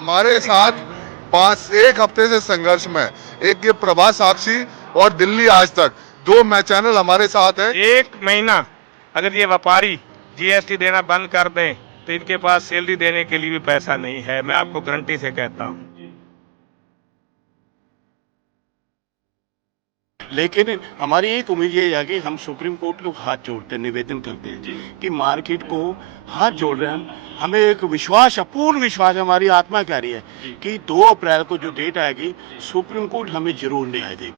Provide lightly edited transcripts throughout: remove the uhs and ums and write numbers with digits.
हमारे साथ 1 हफ्ते से संघर्ष में एक ये प्रभात साक्षी और दिल्ली आज तक 2 चैनल हमारे साथ है। एक महीना अगर ये व्यापारी जीएसटी देना बंद कर दें तो इनके पास सैलरी देने के लिए भी पैसा नहीं है, मैं आपको गारंटी से कहता हूँ। लेकिन हमारी एक उम्मीद ये है कि हम सुप्रीम कोर्ट को हाथ जोड़ते हैं, निवेदन करते हैं कि मार्केट को हाथ जोड़ रहे हैं हम। हमें एक विश्वास है, पूर्ण विश्वास है, हमारी आत्मा कह रही है कि 2 अप्रैल को जो डेट आएगी सुप्रीम कोर्ट हमें जरूर न्याय देगी।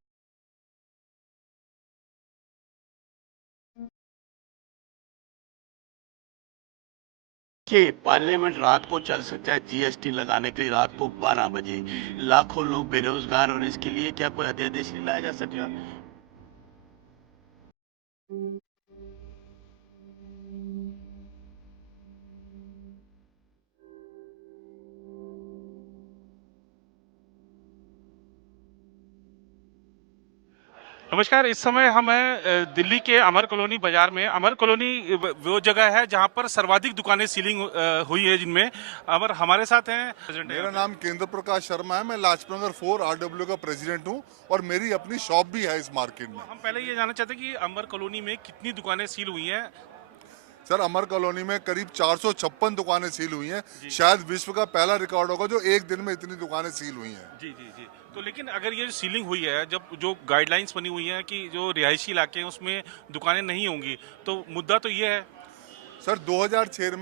कि पार्लियामेंट रात को चल सकता है जीएसटी लगाने के लिए, रात को 12 बजे लाखों लोग बेरोजगार और इसके लिए क्या कोई अध्यादेश नहीं लाया जा सकेगा? नमस्कार, इस समय हम हैं दिल्ली के अमर कॉलोनी बाजार में। अमर कॉलोनी वो जगह है जहां पर सर्वाधिक दुकानें सीलिंग हुई है, जिनमें अमर हमारे साथ हैं। मेरा नाम केंद्र प्रकाश शर्मा है, मैं लाजपत नगर 4 आरडब्ल्यू का प्रेसिडेंट हूँ और मेरी अपनी शॉप भी है इस मार्केट में। हम पहले ये जानना चाहते हैं कि अमर कॉलोनी में कितनी दुकानें सील हुई हैं। सर, अमर कॉलोनी में करीब 456 दुकानें सील हुई हैं। शायद विश्व का पहला रिकॉर्ड होगा जो एक दिन में इतनी दुकानें सील हुई हैं। जी जी जी। तो लेकिन अगर ये सीलिंग हुई है, जब जो गाइडलाइंस बनी हुई है कि जो रिहायशी इलाके हैं उसमें दुकानें नहीं होंगी, तो मुद्दा तो ये है। सर, 2006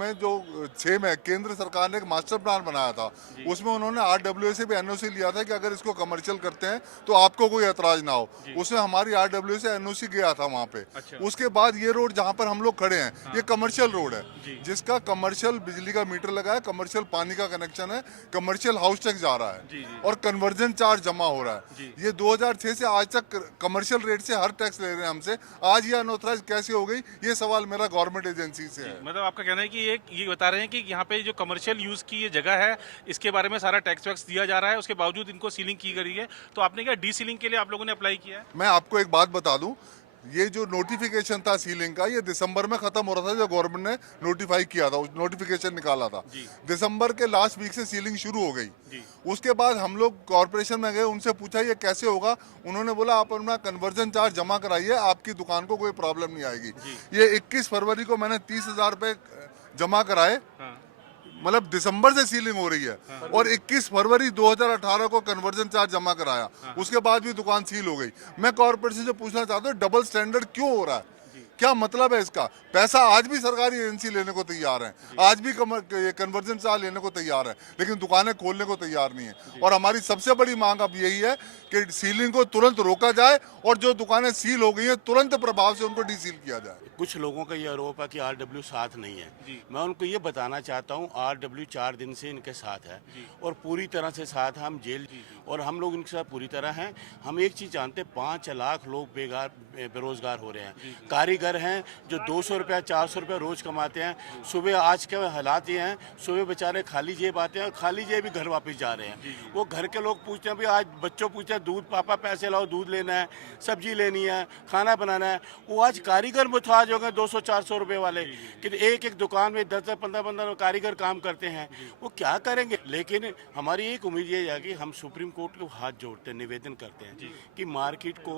में केंद्र सरकार ने एक मास्टर प्लान बनाया था, उसमें उन्होंने आरडब्ल्यू से भी एनओसी लिया था कि अगर इसको कमर्शियल करते हैं तो आपको कोई एतराज ना हो। उसमें हमारी आरडब्ल्यू से एनओसी गया था वहाँ पे। अच्छा। उसके बाद ये रोड जहाँ पर हम लोग खड़े हैं, हाँ। ये कमर्शियल रोड है, जिसका कमर्शियल बिजली का मीटर लगा है, कमर्शियल पानी का कनेक्शन है, कमर्शियल हाउस टैक्स जा रहा है और कन्वर्जन चार्ज जमा हो रहा है। ये 2006 से आज तक कमर्शियल रेट से हर टैक्स ले रहे हैं हमसे। आज ये अनऑथराइज कैसे हो गई, ये सवाल मेरा गवर्नमेंट एजेंसी से है। मतलब आपका कहना है कि ये बता रहे हैं कि यहाँ पे जो कमर्शियल यूज की ये जगह है, इसके बारे में सारा टैक्स वैक्स दिया जा रहा है, उसके बावजूद इनको सीलिंग की गई है। तो आपने क्या डी सीलिंग के लिए आप लोगों ने अप्लाई किया है? मैं आपको एक बात बता दूं, ये जो नोटिफिकेशन था सीलिंग का, ये दिसंबर में खत्म हो रहा था, जो गवर्नमेंट ने नोटिफाई किया था, नोटिफिकेशन निकाला था। दिसंबर के लास्ट वीक से सीलिंग शुरू हो गई। उसके बाद हम लोग कॉर्पोरेशन में गए, उनसे पूछा ये कैसे होगा। उन्होंने बोला आप अपना कन्वर्जन चार्ज जमा कराइए, आपकी दुकान को कोई प्रॉब्लम नहीं आएगी। ये 21 फरवरी को मैंने 30,000 रुपए जमा कराए। मतलब दिसंबर से सीलिंग हो रही है और 21 फरवरी 2018 को कन्वर्जन चार्ज जमा कराया। उसके बाद भी दुकान सील हो गई। मैं कॉर्पोरेशन से पूछना चाहता हूँ, डबल स्टैंडर्ड क्यों हो रहा है? क्या मतलब है इसका? पैसा आज भी सरकारी एजेंसी लेने को तैयार है, आज भी कन्वर्जन चार्ज लेने को तैयार है, लेकिन दुकानें खोलने को तैयार नहीं है। और हमारी सबसे बड़ी मांग अब यही है कि सीलिंग को तुरंत रोका जाए और जो दुकानें सील हो गई हैं तुरंत प्रभाव से उनको डीसील किया जाए। कुछ लोगों का ये आरोप है कि आरडब्ल्यू साथ नहीं है। मैं उनको ये बताना चाहता हूँ, आरडब्ल्यू 4 दिन से इनके साथ है और पूरी तरह से साथ है। हम जेल और हम लोग इनके साथ पूरी तरह हैं। हम एक चीज़ जानते हैं, 5 लाख लोग बेरोजगार हो रहे हैं। कारीगर हैं जो 200 रुपया 400 रुपया रोज कमाते हैं। सुबह आज के हालात ये हैं, सुबह बेचारे खाली जेब आते हैं और खाली जेब भी घर वापस जा रहे हैं। वो घर के लोग पूछते हैं, भाई आज बच्चों पूछते हैं दूध, पापा पैसे लाओ, दूध लेना है, सब्जी लेनी है, खाना बनाना है। वो आज कारीगर मुथाज हो गए 200-400 रुपए वाले, कि एक एक दुकान में 10-10 15-15 कारीगर काम करते हैं। वो क्या करेंगे? लेकिन हमारी एक उम्मीद ये है कि हम सुप्रीम कोर्ट को हाथ जोड़ते हैं, निवेदन करते हैं कि मार्केट को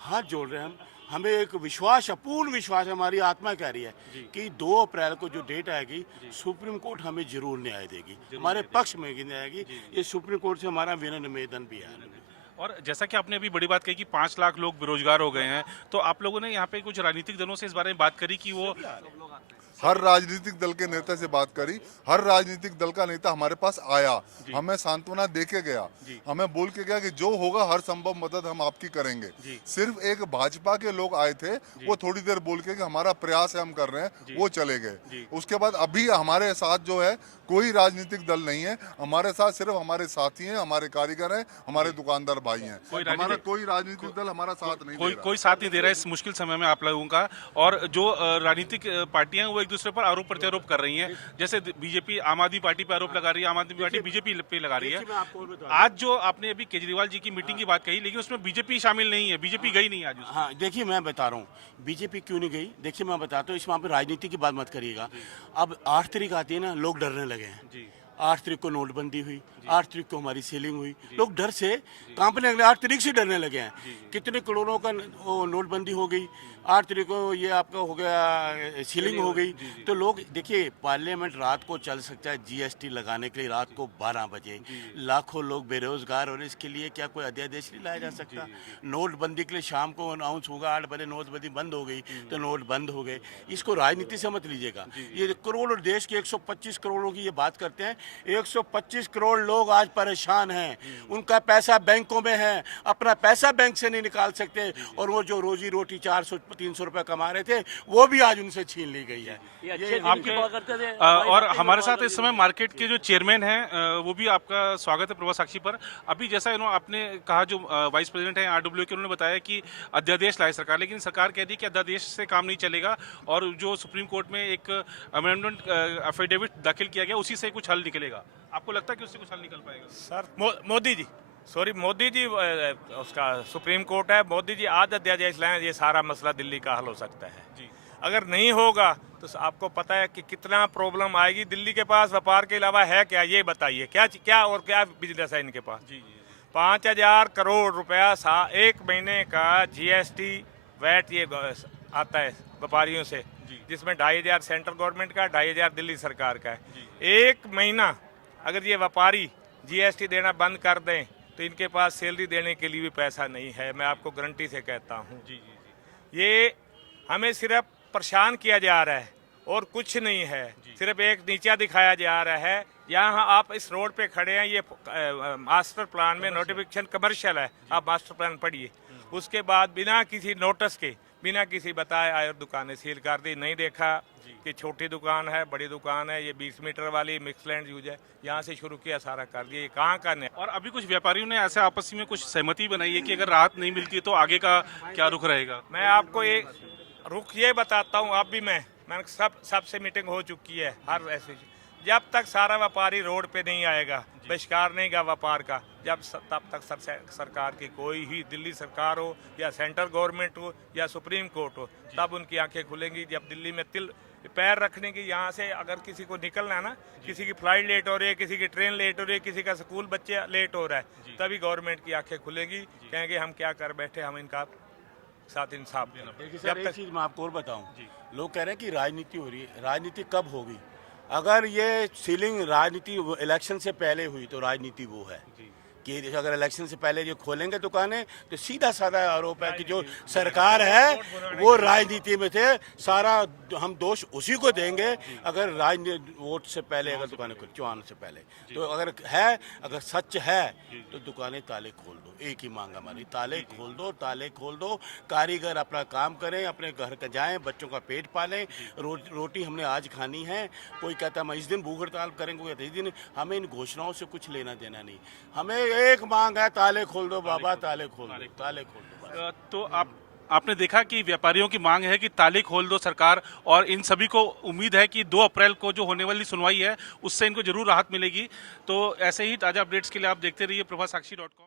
हाथ जोड़ रहे हैं हम। हमें एक विश्वास है, पूर्ण विश्वास है, हमारी आत्मा कह रही है कि 2 अप्रैल को जो डेट आएगी सुप्रीम कोर्ट हमें जरूर न्याय देगी, हमारे पक्ष में न्याय आएगी। ये सुप्रीम कोर्ट से हमारा विनम्र निवेदन भी है। और जैसा कि आपने अभी बड़ी बात कही कि 5 लाख लोग बेरोजगार हो गए हैं, तो आप लोगों ने यहाँ पे कुछ राजनीतिक दलों से इस बारे में बात करी कि वो हर राजनीतिक दल के नेता से बात करी, हर राजनीतिक दल का नेता हमारे पास आया, हमें सांत्वना दे के गया, हमें बोल के गया कि जो होगा हर संभव मदद हम आपकी करेंगे। सिर्फ एक भाजपा के लोग आए थे, वो थोड़ी देर बोल के कि हमारा प्रयास है, हम कर रहे हैं, वो चले गए। उसके बाद अभी हमारे साथ जो है कोई राजनीतिक दल नहीं है, हमारे साथ सिर्फ हमारे साथी हैं, हमारे कारीगर हैं, हमारे दुकानदार भाई हैं। हमारा कोई राजनीतिक दल हमारा साथ नहीं दे रहा। कोई साथ नहीं दे रहा है इस मुश्किल समय में आप लोगों का। और जो राजनीतिक पार्टियां वो एक दूसरे पर आरोप प्रत्यारोप कर रही हैं, जैसे बीजेपी आम आदमी पार्टी पे आरोप लगा रही है, आम आदमी पार्टी बीजेपी पे लगा रही है। आज जो आपने अभी केजरीवाल जी की मीटिंग की बात कही, लेकिन उसमें बीजेपी शामिल नहीं है, बीजेपी गई नहीं आज। हाँ, देखिए मैं बता रहा हूँ बीजेपी क्यों नहीं गई। देखिए मैं बताता हूँ, इसमें आप राजनीति की बात मत करिएगा। अब 8 तारीख आती है ना, लोग डरने लगे हैं। 8 तारीख को नोटबंदी हुई, 8 तारीख को हमारी सीलिंग हुई, लोग डर से कांपने लगे, 8 तारीख से डरने लगे हैं। कितने करोड़ों का वो नोटबंदी हो गई, 8 तारीख को ये आपका हो गया सीलिंग हो गई। तो लोग देखिए, पार्लियामेंट रात को चल सकता है जीएसटी लगाने के लिए रात को 12 बजे, लाखों लोग बेरोजगार हो रहे, इसके लिए क्या कोई अध्यादेश नहीं लाया जा सकता? नोटबंदी के लिए शाम को अनाउंस होगा, 8 बजे नोटबंदी बंद हो गई तो नोट बंद हो गए। इसको राजनीति से मत लीजिएगा। ये करोड़ों, देश के 125 करोड़ों की ये बात करते हैं, 125 करोड़ लोग आज परेशान हैं, उनका पैसा बैंकों में है, अपना पैसा बैंक से नहीं निकाल सकते, और वो जो रोजी रोटी 400-300 रुपए कमा रहे थे वो भी आज उनसे छीन ली गई है। और हमारे साथ इस समय मार्केट के जो चेयरमैन हैं वो भी आपका स्वागत है प्रभा साक्षी पर। अभी जैसा आपने कहा, जो वाइस प्रेसिडेंट हैं आरडब्ल्यू के, उन्होंने बताया कि अध्यादेश लाए सरकार, लेकिन सरकार कह दी कि अध्यादेश से काम नहीं चलेगा, और जो सुप्रीम कोर्ट में एक अमेंडमेंट एफिडेविट दाखिल किया गया उसी से कुछ हल निकलेगा। आपको लगता है कि उससे कुछ हल निकल पाएगा? सर मोदी जी उसका सुप्रीम कोर्ट है, मोदी जी आज अध्यादेश लाएं, ये सारा मसला दिल्ली का हल हो सकता है जी। अगर नहीं होगा तो आपको पता है कि कितना प्रॉब्लम आएगी। दिल्ली के पास व्यापार के अलावा है क्या, ये बताइए, क्या और क्या बिजनेस है इनके पास? जी 5,000 करोड़ रुपया एक महीने का जीएसटी वैट ये आता है व्यापारियों से, जिसमें 2,500 सेंट्रल गवर्नमेंट का, 2,500 दिल्ली सरकार का है। एक महीना अगर ये व्यापारी जीएसटी देना बंद कर दें तो इनके पास सैलरी देने के लिए भी पैसा नहीं है। मैं आपको गारंटी से कहता हूँ। ये हमें सिर्फ परेशान किया जा रहा है और कुछ नहीं है, सिर्फ एक नीचा दिखाया जा रहा है। यहाँ आप इस रोड पे खड़े हैं, ये मास्टर प्लान में नोटिफिकेशन कमर्शियल है, आप मास्टर प्लान पढ़िए। उसके बाद बिना किसी नोटिस के, बिना किसी बताए आए और दुकानें सील कर दी। नहीं देखा कि छोटी दुकान है, बड़ी दुकान है, ये 20 मीटर वाली मिक्स लैंड यूज है, यहाँ से शुरू किया, सारा कर दिया। ये कहाँ का नहीं। और अभी कुछ व्यापारियों ने ऐसे आपस में कुछ सहमति बनाई है कि अगर राहत नहीं मिलती तो आगे का क्या रुख रहेगा? मैं आपको एक रुख ये बताता हूँ। अब भी मैंने सबसे मीटिंग हो चुकी है, हर ऐसे, जब तक सारा व्यापारी रोड पे नहीं आएगा, बहिष्कार नहीं का व्यापार का, तब तक सरकार की कोई ही, दिल्ली सरकार हो या सेंट्रल गवर्नमेंट हो या सुप्रीम कोर्ट हो, तब उनकी आंखें खुलेंगी। जब दिल्ली में पैर रखने की, यहाँ से अगर किसी को निकलना है ना, किसी की फ्लाइट लेट हो रही है, किसी की ट्रेन लेट हो रही है, किसी का स्कूल बच्चे लेट हो रहा है, तभी गवर्नमेंट की आंखें खुलेगी, कहेंगे हम क्या कर बैठे, हम इनका साथ इंसाफ देना। देखिए सर, एक चीज़ मैं आपको और बताऊं, लोग कह रहे हैं कि राजनीति हो रही है। राजनीति कब होगी? अगर ये सीलिंग राजनीति इलेक्शन से पहले हुई तो राजनीति वो है कि अगर इलेक्शन से पहले जो खोलेंगे दुकानें तो सीधा साधा आरोप है कि जो सरकार है वो राजनीति में थे। सारा हम दोष उसी को देंगे अगर राजनीति वोट से पहले अगर दुकानें चुनाव से पहले। तो अगर सच है तो दुकानें ताले खोल दो। एक ही मांग हमारी, ताले खोल दो। कारीगर अपना काम करें, अपने घर का जाएं, बच्चों का पेट पालें। रोटी हमने आज खानी है। कोई कहता है मैं इस दिन भूख हड़ताल करेंगे, इस दिन। हमें इन घोषणाओं से कुछ लेना देना नहीं। हमें एक मांग है, ताले खोल दो बाबा, ताले खोल दो। तो आपने देखा कि व्यापारियों की मांग है कि ताले खोल दो सरकार, और इन सभी को उम्मीद है कि 2 अप्रैल को जो होने वाली सुनवाई है उससे इनको जरूर राहत मिलेगी। तो ऐसे ही ताज़ा अपडेट्स के लिए आप देखते रहिए प्रभासाक्षी.com।